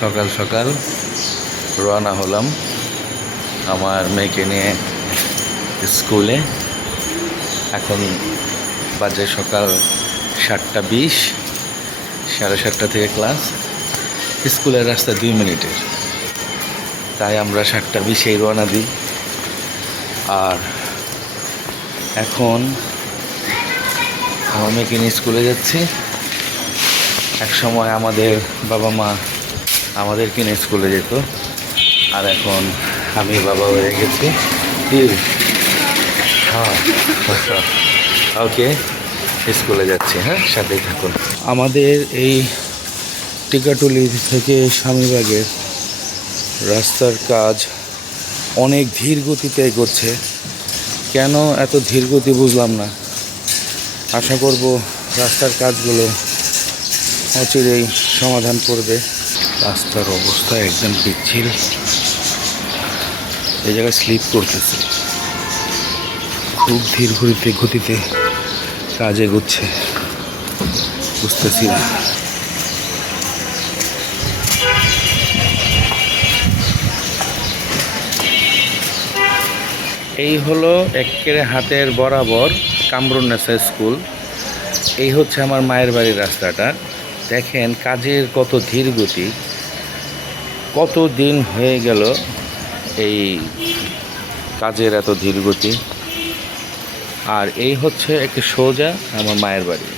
সকাল সকাল রওনা হলাম আমার মেয়েকে নিয়ে স্কুলে। এখন বাজে সকাল 7:20, 7:30 থেকে ক্লাস। স্কুলের রাস্তা 2 মিনিটের, তাই আমরা 7:20 রওনা দিই। আর এখন আমার মেয়েকে নিয়ে স্কুলে যাচ্ছি। এক সময় আমাদের বাবা মা আমাদেরকে নিয়ে স্কুলে যেত, আর এখন আমি বাবা হয়ে গেছি। হ্যাঁ, ওকে, স্কুলে যাচ্ছি। হ্যাঁ, সাথেই থাকুন। আমাদের এই টিকাটুলি থেকে স্বামীবাগের রাস্তার কাজ অনেক ধীর গতিতে এগোচ্ছে। কেন এত ধীর গতি বুঝলাম না। আশা করব রাস্তার কাজগুলো অচিরেই সমাধান করবে। রাস্তার অবস্থা একদম পিচ্ছিল, এই জায়গায় স্লিপ করতেছে। খুব ধীর গতিতে কাজ এগোচ্ছে, বুঝতেছি না। এই হলো একেবারে হাতের বরাবর কামরুন্নেসা স্কুল। এই হচ্ছে আমার মায়ের বাড়ির রাস্তাটা। দেখেন কাজের কত ধীর গতি, কত দিন হয়ে গেল এই কাজের এত ধীর গতি। আর এই হচ্ছে একটু সোজা আমার মায়ের বাড়ি।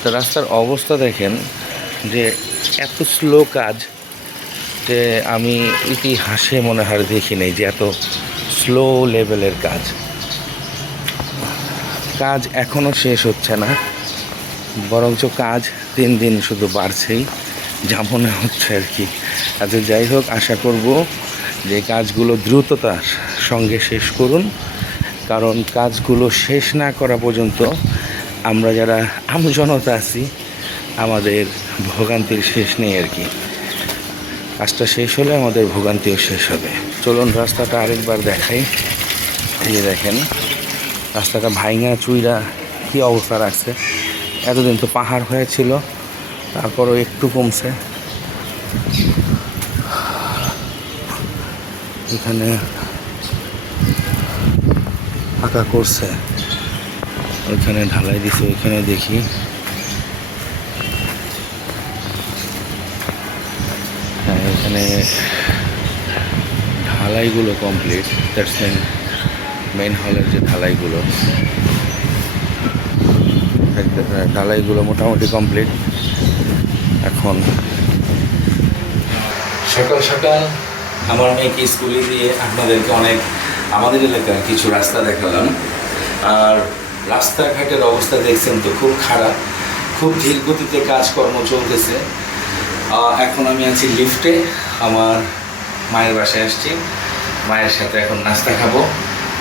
তো রাস্তার অবস্থা দেখেন যে এত স্লো কাজ, যে আমি ইতিহাসে মনে হয় দেখি নাই যে এত স্লো লেভেলের কাজ। কাজ এখনও শেষ হচ্ছে না, বরঞ্চ কাজ দিন দিন শুধু বাড়ছেই, যা মনে হচ্ছে আর কি। আচ্ছা, যাই হোক, আশা করব যে কাজগুলো দ্রুততার সঙ্গে শেষ করুন, কারণ কাজগুলো শেষ না করা পর্যন্ত আমরা যারা আমজনতা আছি আমাদের ভোগান্তির শেষ নেই আর কি। কাজটা শেষ হলে আমাদের ভোগান্তিও শেষ হবে। চলুন রাস্তাটা আরেকবার দেখাই। এই যে দেখেন রাস্তাটা ভাইঙা চুইরা কী অবস্থা রাখছে। এতদিন তো পাহাড় হয়েছিল, তারপরও একটু কমছে। এখানে পাকা করছে, ওইখানে ঢালাই দিছে, ওইখানে দেখি। হ্যাঁ, এখানে ঢালাইগুলো কমপ্লিট। দ্যাটস মেইন হলের যে ঢালাইগুলো, ঢালাইগুলো মোটামুটি কমপ্লিট। এখন সকাল সকাল আমার মেয়েকে স্কুলে দিয়ে আপনাদেরকে আমাদের এলাকার কিছু রাস্তা দেখালাম। আর রাস্তাঘাটের অবস্থা দেখছেন তো, খুব খারাপ, খুব ধীর গতিতে কাজকর্ম চলতেছে। এখন আমি আছি লিফটে, আমার মায়ের বাসায় আসছি। মায়ের সাথে এখন নাস্তা খাবো,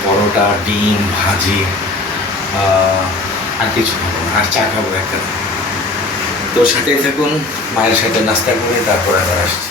পরোটা, ডিম ভাজি, আর কিছু খাবো না, আর চা খাবো একটা। তো সাথেই থাকুন, মায়ের সাথে নাস্তা করে তারপরে আবার আসছি।